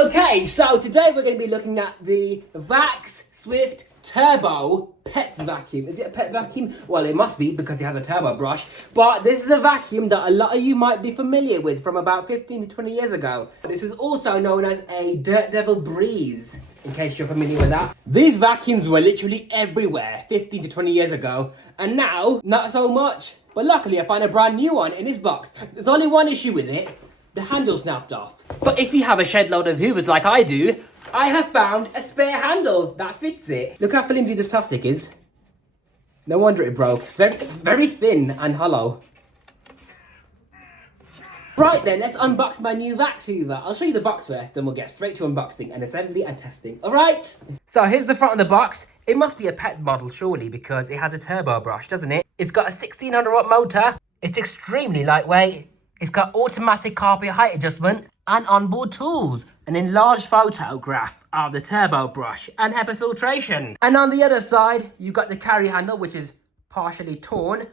Okay, so today we're going to be looking at the Vax Swift Turbo pet vacuum. Is it a pet vacuum? Well, it must be because it has a turbo brush. But this is a vacuum that a lot of you might be familiar with from about 15 to 20 years ago. This is also known as a Dirt Devil Breeze, in case you're familiar with that. These vacuums were literally everywhere 15 to 20 years ago. And now, not so much. But luckily, I found a brand new one in this box. There's only one issue with it. The handle snapped off. But if you have a shed load of hoovers like I do, I have found a spare handle that fits it. Look how flimsy this plastic is. No wonder it broke. It's very thin and hollow. Right then, let's unbox my new Vax Hoover. I'll show you the box first, then we'll get straight to unboxing and assembly and testing. Alright? So here's the front of the box. It must be a pet model surely because it has a turbo brush, doesn't it? It's got a 1600 watt motor. It's extremely lightweight. It's got automatic carpet height adjustment and onboard tools, an enlarged photograph of the turbo brush and HEPA filtration. And on the other side, you've got the carry handle, which is partially torn,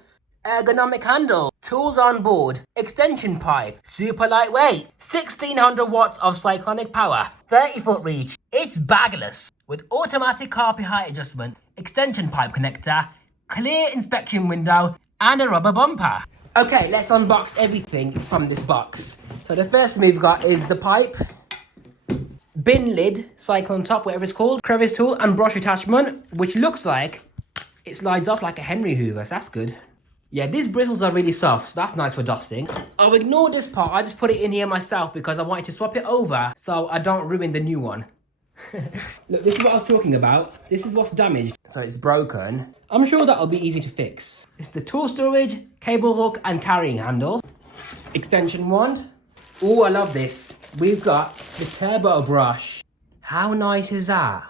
ergonomic handle, tools on board, extension pipe, super lightweight, 1600 watts of cyclonic power, 30-foot reach. It's bagless with automatic carpet height adjustment, extension pipe connector, clear inspection window, and a rubber bumper. Okay, let's unbox everything from this box. So the first thing we've got is the pipe, bin lid, cyclone top, whatever it's called, crevice tool and brush attachment, which looks like it slides off like a Henry Hoover, so that's good. Yeah, these bristles are really soft, so that's nice for dusting. I'll ignore this part, I just put it in here myself because I wanted to swap it over so I don't ruin the new one. Look, this is what I was talking about. This is what's damaged. So it's broken. I'm sure that'll be easy to fix. It's the tool storage, cable hook and carrying handle. Extension wand. Oh, I love this. We've got the turbo brush. How nice is that?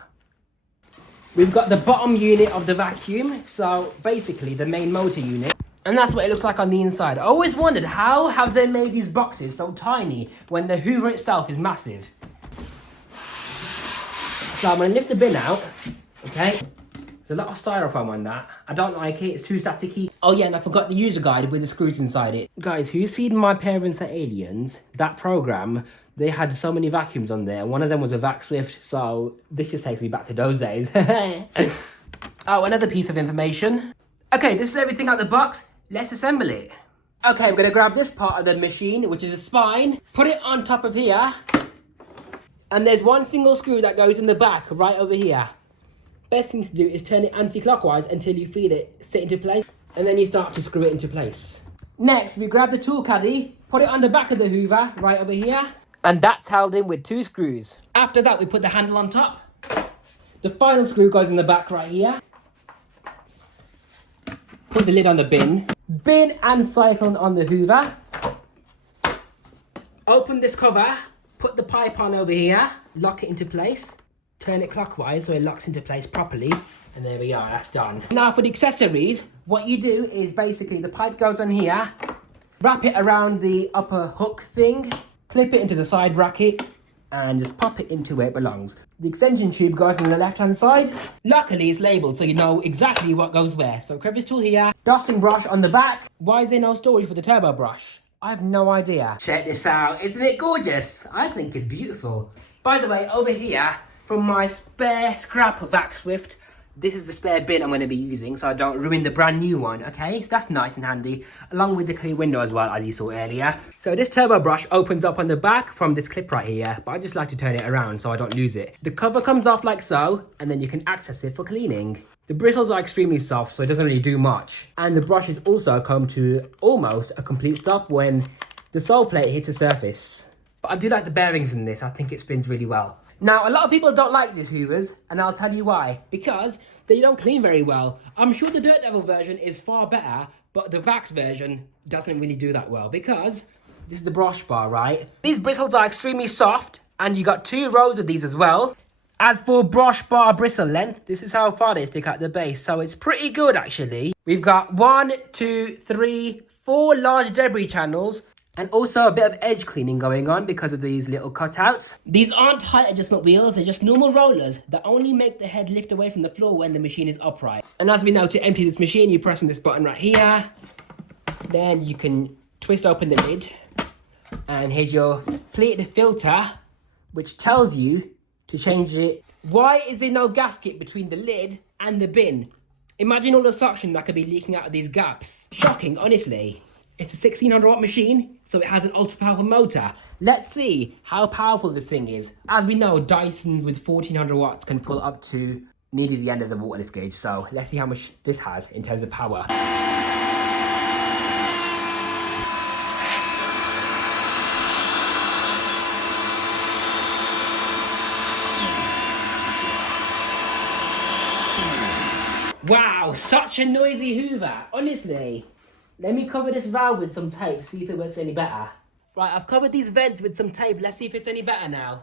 We've got the bottom unit of the vacuum. So basically the main motor unit. And that's what it looks like on the inside. I always wondered, how have they made these boxes so tiny when the Hoover itself is massive? So I'm going to lift the bin out, okay? There's a lot of styrofoam on that. I don't like it, it's too staticky. Oh yeah, and I forgot the user guide with the screws inside it. Guys, who's seen My Parents Are Aliens? That program, they had so many vacuums on there. One of them was a Vax Swift, so this just takes me back to those days. Oh, another piece of information. Okay, this is everything out of the box. Let's assemble it. Okay, I'm going to grab this part of the machine, which is a spine, put it on top of here. And there's one single screw that goes in the back right over here. Best thing to do is turn it anti-clockwise until you feel it sit into place. And then you start to screw it into place. Next, we grab the tool caddy, put it on the back of the Hoover right over here. And that's held in with 2 screws. After that, we put the handle on top. The final screw goes in the back right here. Put the lid on the bin. Bin and cyclone on the Hoover. Open this cover. Put the pipe on over here, lock it into place, turn it clockwise so it locks into place properly, and there we are, that's done. Now for the accessories, what you do is basically the pipe goes on here, wrap it around the upper hook thing, clip it into the side bracket, and just pop it into where it belongs. The extension tube goes on the left-hand side. Luckily it's labelled so you know exactly what goes where. So crevice tool here, dusting brush on the back. Why is there no storage for the turbo brush? I have no idea. Check this out. Isn't it gorgeous? I think it's beautiful. By the way, over here, from my spare scrap of Vax Swift, this is the spare bin I'm going to be using so I don't ruin the brand new one, okay? So that's nice and handy, along with the clear window as well, as you saw earlier. So this turbo brush opens up on the back from this clip right here, but I just like to turn it around so I don't lose it. The cover comes off like so, and then you can access it for cleaning. The bristles are extremely soft, so it doesn't really do much. And the brushes also come to almost a complete stop when the sole plate hits the surface. But I do like the bearings in this, I think it spins really well. Now, a lot of people don't like these Hoovers, and I'll tell you why. Because they don't clean very well. I'm sure the Dirt Devil version is far better, but the Vax version doesn't really do that well because this is the brush bar, right? These bristles are extremely soft, and you got 2 rows of these as well. As for brush bar bristle length, this is how far they stick out the base, so it's pretty good actually. We've got 1, 2, 3, 4 large debris channels, and also a bit of edge cleaning going on because of these little cutouts. These aren't height adjustment wheels, they're just normal rollers that only make the head lift away from the floor when the machine is upright. And as we know, to empty this machine, you press on this button right here. Then you can twist open the lid, and here's your plate filter which tells you to change it. Why is there no gasket between the lid and the bin? Imagine all the suction that could be leaking out of these gaps. Shocking, honestly. It's a 1600 watt machine, so it has an ultra powerful motor. Let's see how powerful this thing is. As we know, Dysons with 1400 watts can pull up to nearly the end of the water lift gauge. So let's see how much this has in terms of power. Wow, such a noisy hoover, honestly. Let me cover this valve with some tape, see if it works any better. Right, I've covered these vents with some tape. Let's see if it's any better now.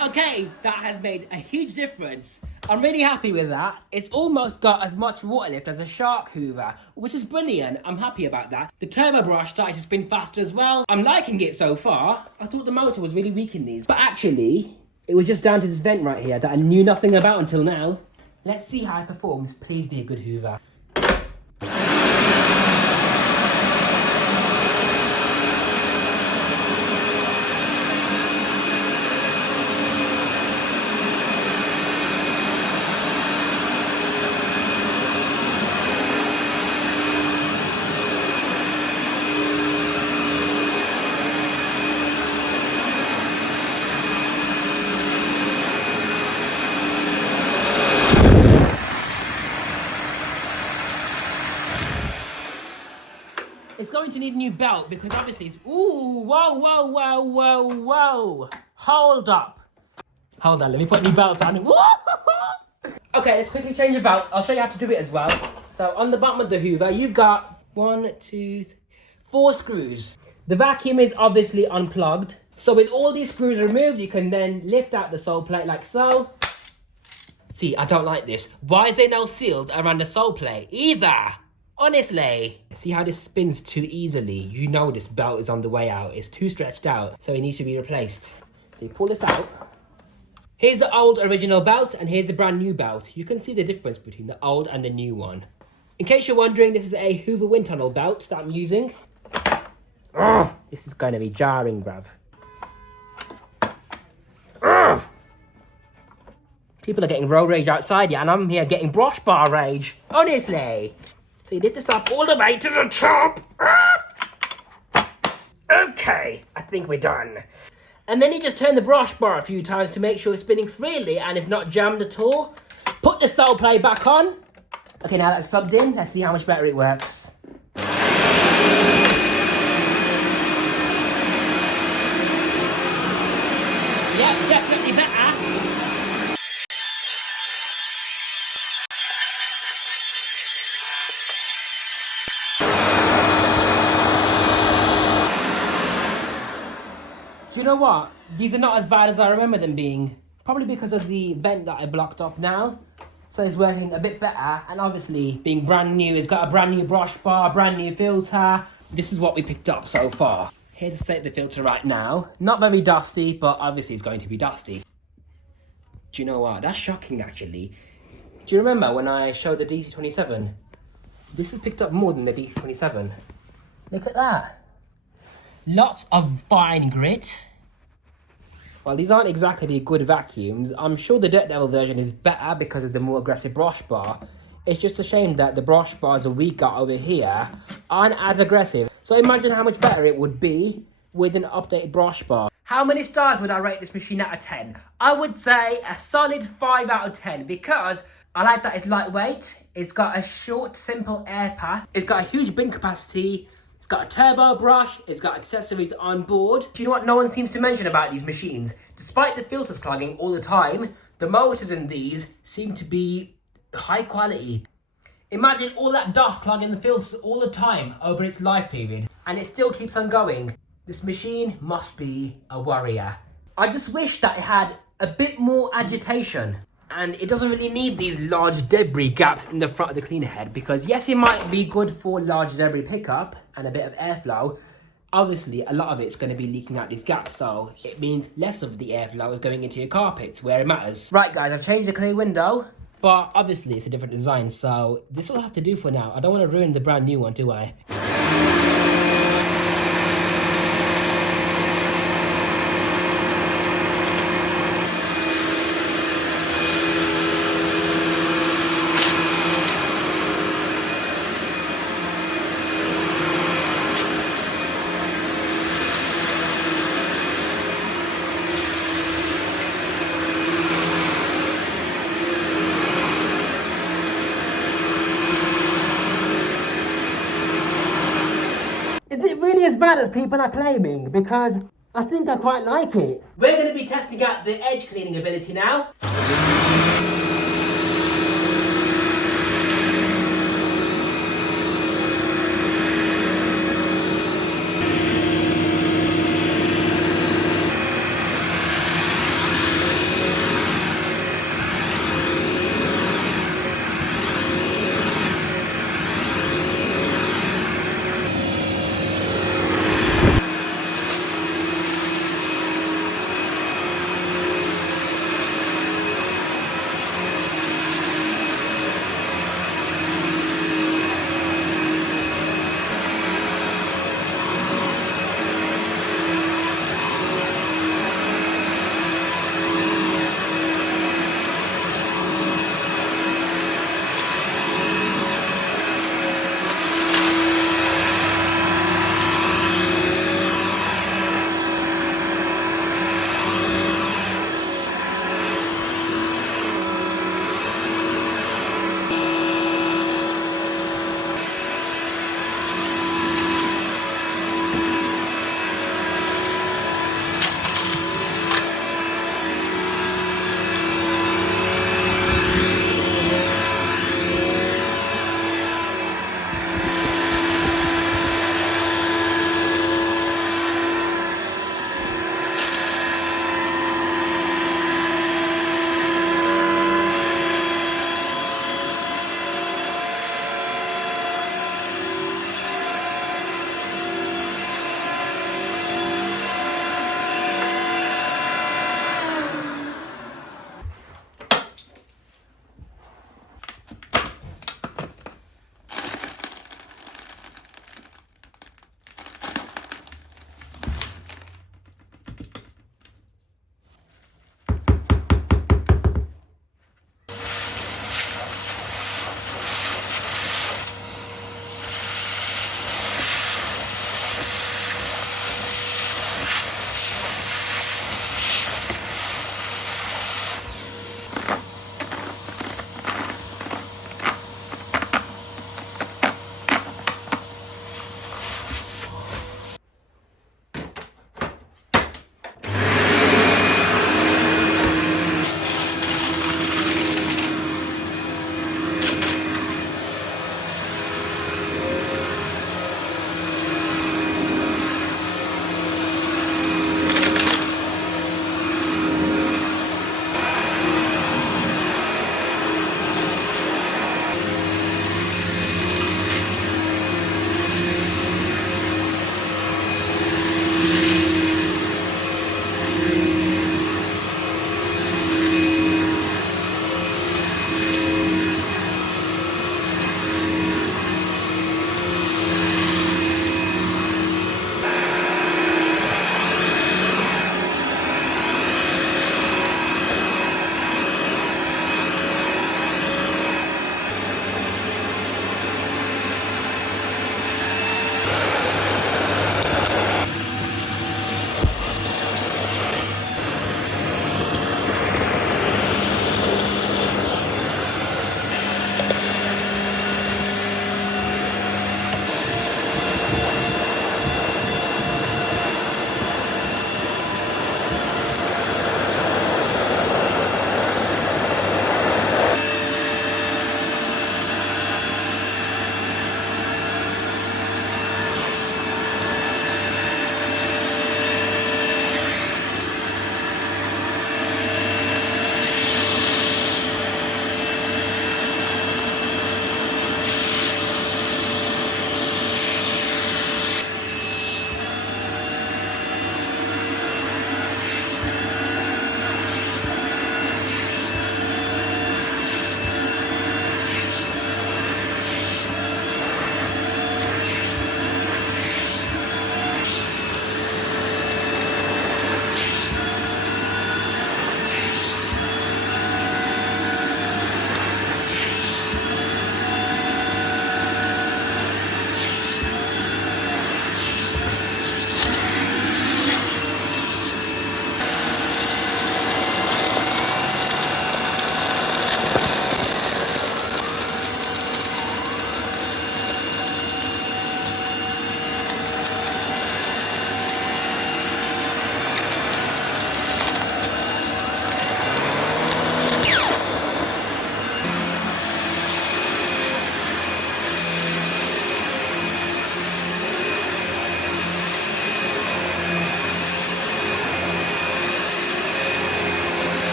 Okay, that has made a huge difference. I'm really happy with that. It's almost got as much water lift as a shark hoover, which is brilliant. I'm happy about that. The turbo brush started to spin faster as well. I'm liking it so far. I thought the motor was really weak in these, but actually, it was just down to this vent right here that I knew nothing about until now. Let's see how it performs. Please be a good hoover. It's going to need a new belt because obviously it's... Ooh, whoa, whoa, whoa, whoa, whoa. Hold up. Hold on, let me put new belts on. Okay, let's quickly change the belt. I'll show you how to do it as well. So on the bottom of the hoover, you've got 1, 2, 4 screws. The vacuum is obviously unplugged. So with all these screws removed, you can then lift out the sole plate like so. See, I don't like this. Why is it now sealed around the sole plate? Either. Honestly. See how this spins too easily? You know this belt is on the way out. It's too stretched out, so it needs to be replaced. So you pull this out. Here's the old original belt, and here's the brand new belt. You can see the difference between the old and the new one. In case you're wondering, this is a Hoover wind tunnel belt that I'm using. Ugh, this is going to be jarring, bruv. Ugh. People are getting road rage outside, yeah, and I'm here getting brush bar rage. Honestly. So you lift this up all the way to the top. Okay, I think we're done. And then you just turn the brush bar a few times to make sure it's spinning freely and it's not jammed at all. Put the sole plate back on. Okay, now that's plugged in. Let's see how much better it works. Yeah, definitely better. Do you know what? These are not as bad as I remember them being. Probably because of the vent that I blocked up now. So it's working a bit better. And obviously, being brand new, it's got a brand new brush bar, brand new filter. This is what we picked up so far. Here's the state of the filter right now. Not very dusty, but obviously it's going to be dusty. Do you know what? That's shocking, actually. Do you remember when I showed the DC27? This has picked up more than the DC27. Look at that. Lots of fine grit. Well, these aren't exactly good vacuums. I'm sure the Dirt Devil version is better because of the more aggressive brush bar. It's just a shame that the brush bars that we got over here aren't as aggressive. So imagine how much better it would be with an updated brush bar. How many stars would I rate this machine out of 10? I would say a solid 5 out of 10 because I like that it's lightweight. It's got a short, simple air path. It's got a huge bin capacity. It's got a turbo brush, it's got accessories on board. Do you know what no one seems to mention about these machines? Despite the filters clogging all the time, the motors in these seem to be high quality. Imagine all that dust clogging the filters all the time over its life period, and it still keeps on going. This machine must be a warrior. I just wish that it had a bit more agitation. And it doesn't really need these large debris gaps in the front of the cleaner head because yes, it might be good for large debris pickup and a bit of airflow. Obviously, a lot of it's going to be leaking out these gaps, so it means less of the airflow is going into your carpets where it matters. Right guys, I've changed the clear window, but obviously it's a different design, so this will have to do for now. I don't want to ruin the brand new one, do I? really as bad as people are claiming? Because I think I quite like it. We're going to be testing out the edge cleaning ability now.